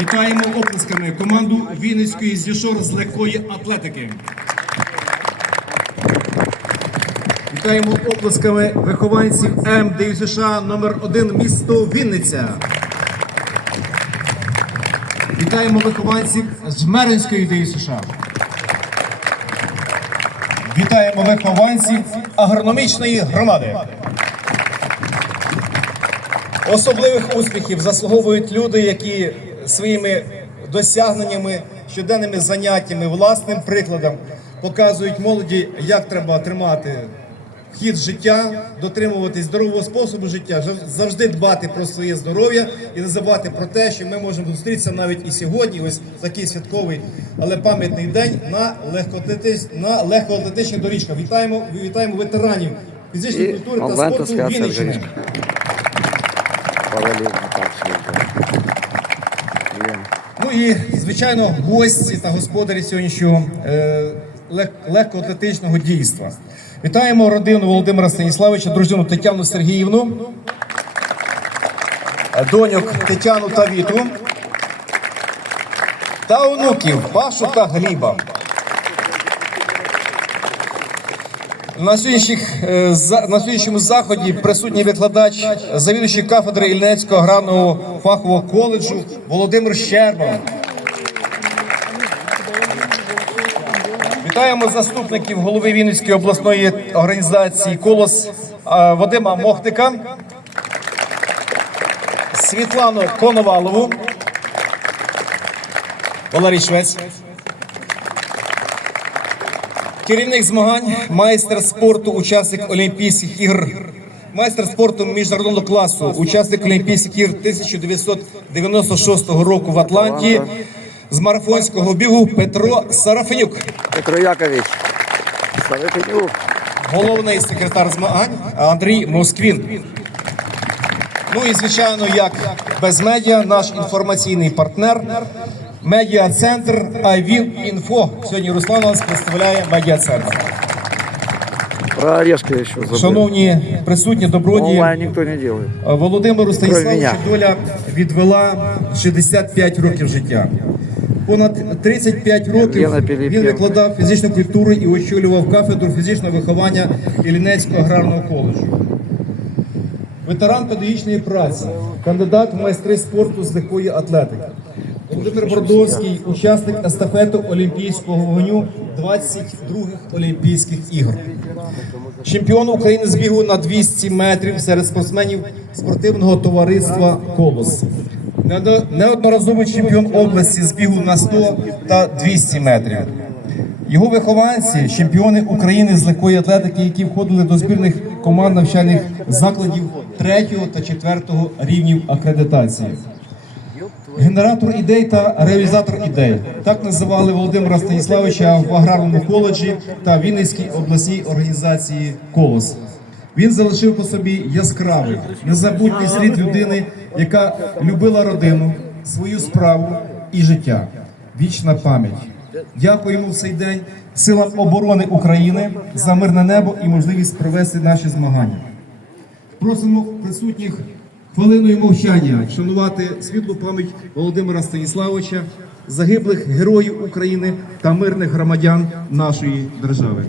Вітаємо оплесками команду Вінницької зішор з легкої атлетики. Вітаємо оплесками вихованців МДЮ США номер 1 місто Вінниця. Вітаємо вихованців Жмеринської ДЮ США. Вітаємо вихованців агрономічної громади. Особливих успіхів заслуговують люди, які своїми досягненнями, щоденними заняттями, власним прикладом показують молоді, як треба тримати хід життя, дотримуватись здорового способу життя, завжди дбати про своє здоров'я і не забувати про те, що ми можемо зустрітися навіть і сьогодні, ось такий святковий, але пам'ятний день на на легкоатлетичних доріжках. Вітаємо, вітаємо ветеранів фізичної культури та спорту Вінниччини. Паралельно так все йде. Є. Ну і звичайно, гості та господарі сьогоднішнього е, лег- легкоатлетичного дійства. Вітаємо родину Володимира Станіславовича, дружину Тетяну Сергіївну, доньок Тетяну та Віту та онуків Пашу та Гліба. Е, на сьогоднішньому заході присутній викладач, завідуючий кафедри Ільницького аграрного фахового коледжу Володимир Щерба. Вітаємо заступників голови Вінницької обласної організації Колос е, Вадима Мохтика, Світлану Коновалову, Валерій Швець. Керівник змагань, майстер спорту, учасник Олімпійських ігор, майстер спорту міжнародного класу, учасник Олімпійських ігор 1996 року в Атланті з марафонського бігу Петро Сарафанюк, Петро Якович. Савитинюк. головний секретар змагань Андрій Москвін. Ну і звичайно, як без медіа, наш інформаційний партнер. Медіа-центр Айвін Інфо. Сьогодні Руслан нас представляє медіа-центр. Про орешки еще забыл. Шановні присутні добродії, Онлайн никто не делает. Володимиру Станіславовичу доля відвела 65 років життя. Понад 35 років він викладав фізичну культуру і очолював кафедру фізичного виховання Іллінецького аграрного коледжу. Ветеран педагогічної праці, кандидат в майстри спорту з легкої атлетики. Володимир Бордовський, учасник естафету Олімпійського вогню 22-х Олімпійських ігор. Чемпіон України з бігу на 200 метрів серед спортсменів спортивного товариства Колос. Неодноразовий чемпіон області з бігу на 100 та 200 метрів. Його вихованці чемпіони України з легкої атлетики, які входили до збірних команд навчальних закладів 3 та 4 рівнів акредитації. Генератор ідей та реалізатор ідей так називали Володимира Станіславовича в аграрному коледжі та Вінницькій обласній організації Колос. Він залишив по собі яскравий, незабутній слід людини, яка любила родину, свою справу і життя. Вічна пам'ять. Дякуємо в цей день силам оборони України за мирне небо і можливість провести наші змагання. Просимо присутніх хвилиною мовчання шанувати світлу пам'ять Володимира Станіславовича, загиблих героїв України та мирних громадян нашої держави.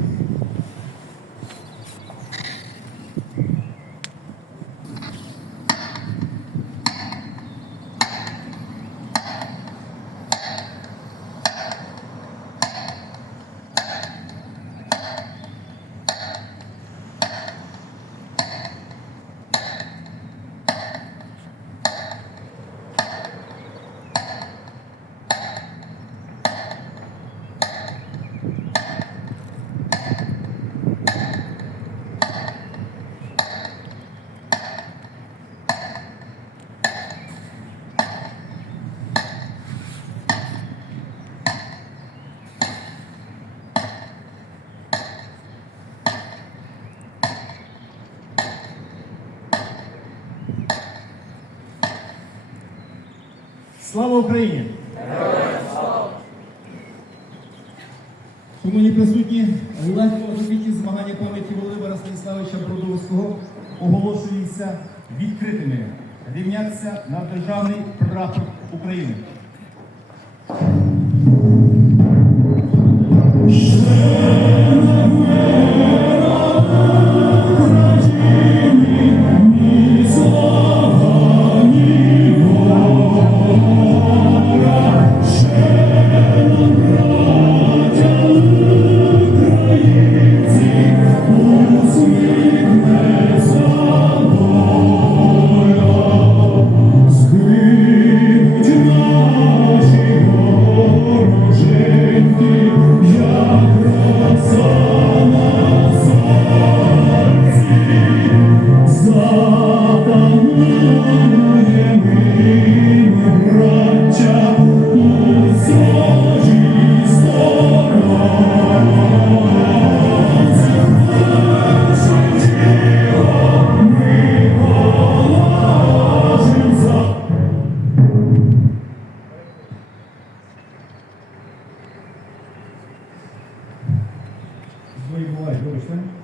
Слава Україні! Шановні присутні, легко освітні змагання пам'яті Володимира Станіславича Бродовського оголошуються відкритими. Рівняться на державний прапор України. Thank.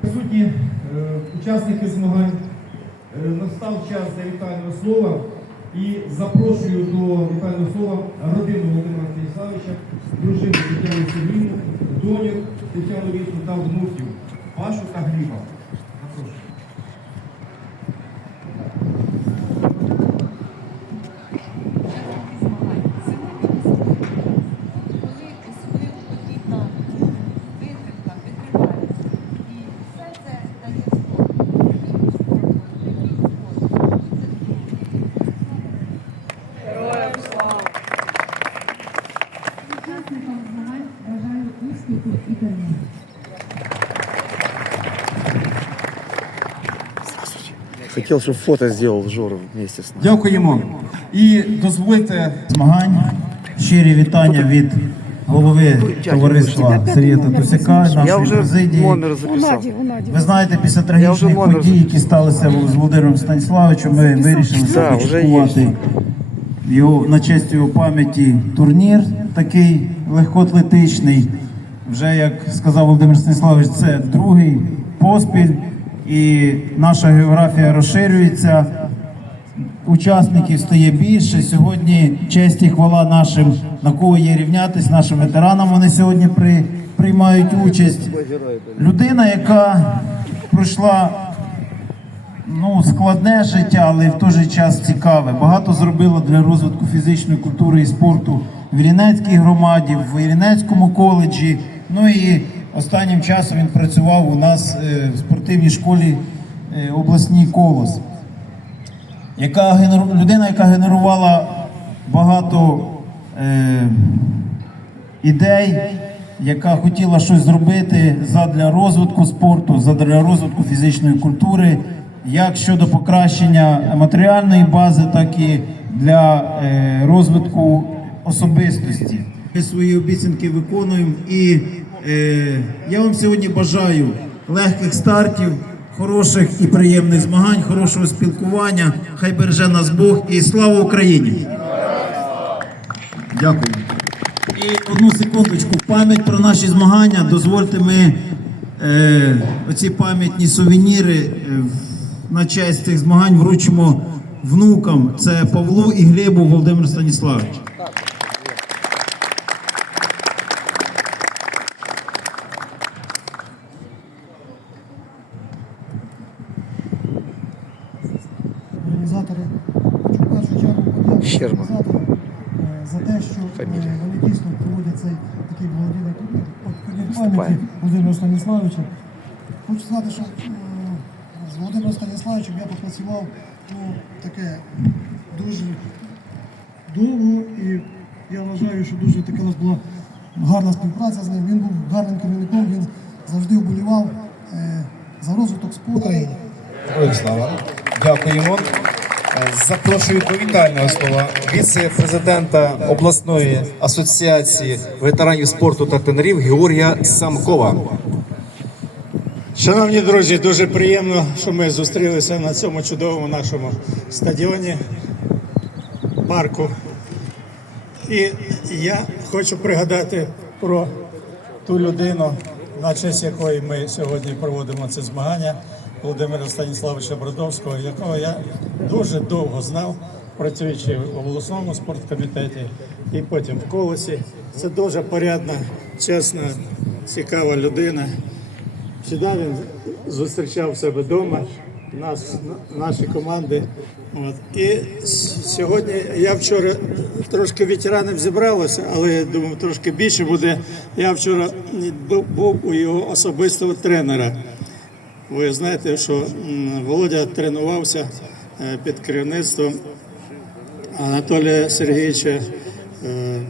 Присутні е, учасники змагань е, настав час для вітального слова і запрошую до вітального слова родину Володимира Станіславовича, дружину Тетяну Сергійну, доню Тетяну Вітну та внуків Пашу та Гліба. Хотел, чтобы фото сделал Жора вместе с нами. Дякуємо. І дозвольте змагань. Щирі вітання від голови товариства Сергія Татусяка, нашої президії. номер. Ви знаєте, після трагічних подій, які сталися з Володимиром Станіславовичем, ми вирішили Да, вже започаткувати його на честь його пам'яті турнір такий легкоатлетичний. Вже як сказав Володимир Станіславович, це другий поспіль, і наша географія розширюється учасників стає більше. Сьогодні честь і хвала нашим, на кого є рівнятись, нашим ветеранам. Вони сьогодні при, приймають участь. Людина, яка пройшла ну, складне життя, але в той же час цікаве. Багато зробила для розвитку фізичної культури і спорту в Іринецькій громаді, в Іринецькому коледжі. Ну і останнім часом він працював у нас е, в спортивній школі е, обласній колос яка людина, яка генерувала багато е... ідей, яка хотіла щось зробити задля розвитку спорту, задля розвитку фізичної культури, як щодо покращення матеріальної бази, так і для е... розвитку особистості. Ми свої обіцянки виконуємо і. Я вам сьогодні бажаю легких стартів хороших і приємних змагань, хорошого спілкування. Хай береже нас Бог і слава Україні! Дякую. І одну секундочку, пам'ять про наші змагання. Дозвольте ми е, оці пам'ятні сувеніри е, на честь цих змагань вручимо внукам. Це Павлу і Глебу Володимир Станіславович. Організатори. Хочу в першу чергу подякувати організаторам е, за те, що е, Фамілія. вони дійсно проводять цей такий благодійний турнір от пам'яті Володимира Станіславовича. Хочу сказати, що з Володимиром Станіславовичем я попрацював ну, таке дуже довго і я вважаю, що дуже така у нас була гарна співпраця з ним. Він був гарним керівником, він завжди вболівав е, за розвиток спорту. Слава. Дякуємо. Е, Запрошую до вітального слова віце-президента обласної асоціації ветеранів спорту та тренерів Георгія Самкова. Шановні друзі, дуже приємно, що ми зустрілися на цьому чудовому нашому стадіоні парку. І я хочу пригадати про ту людину, на честь якої ми сьогодні проводимо це змагання Володимира Станіславовича Бродовського, якого я дуже довго знав, працюючи в обласному спорткомітеті і потім в колесі. Це дуже порядна, чесна, цікава людина. Сюди він зустрічав себе вдома, нас, наші команди. От. І сьогодні я вчора трошки ветеранів зібралося, але я думаю, трошки більше буде. Я вчора був у його особистого тренера. Ви знаєте, що Володя тренувався е, під керівництвом Анатолія Сергійовича е,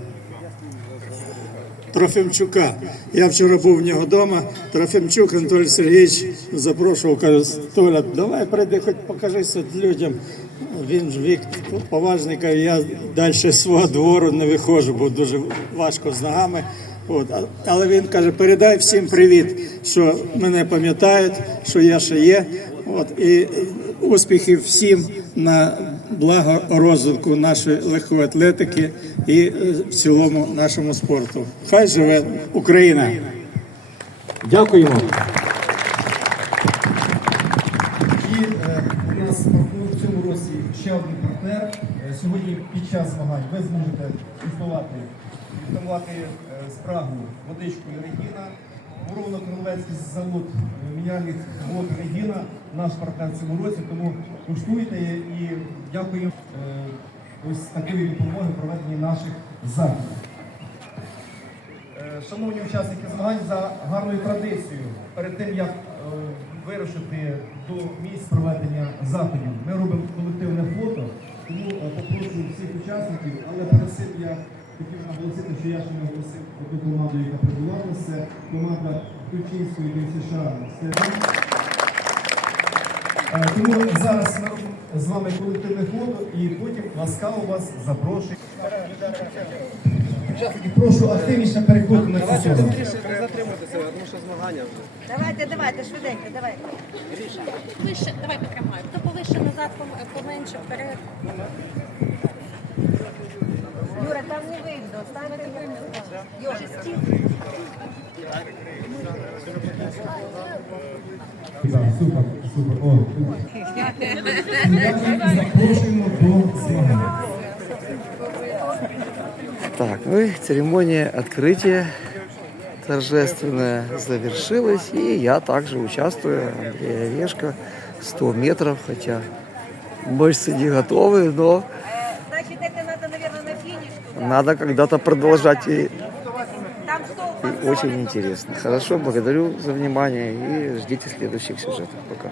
Трофимчука. Я вчора був в нього вдома. Трофимчук Анатолій Сергійович запрошував, каже, Толя, давай прийди, хоч покажися людям. Він ж вік поважний, каже, я далі свого двору не виходжу, бо дуже важко з ногами. От. Але він каже, передай всім привіт, що мене пам'ятають, що я ще є. От. І успіхів всім на благо розвитку нашої легкої атлетики і е, в цілому нашому спорту. Хай живе Україна! Дякуємо. І е, у нас в цьому році сьогодні під час змагань ви зможете інсталувати е, спрагу водичкою Регіна, Воровно-Кролевецький завод е, мінеральних вод Регіна, наш партнер в цьому році, тому куштуйте і дякую е, ось такої допомоги проведенні наших заходів. Е, Шановні учасники змагань за гарною традицією, перед тим як е, вирушити до місць проведення заходів, ми робимо колективне фото, тому е, попрошу учасників, але перед цим я хотів наголосити, що я ще не оголосив одну команду, яка прибувала. Це команда Тульчинської ДСШ. Е, Тому зараз ми робимо з вами колективне фото і потім ласкаво вас запрошую. Учасники, прошу активніше переходити на цю сторону. Давайте, давайте, швиденько, давайте. Вище, давай потримаємо. То повище назад, пом- поменше вперед. Так, супер, супер. О. Запрошуємо. Так, ну и церемония открытия торжественная завершилась. И я также участвую. Андрей Орешко. 100 метров, хотя мышцы не готовы, но надо когда-то продолжать. И, и очень интересно. Хорошо, благодарю за внимание и ждите следующих сюжетов. Пока.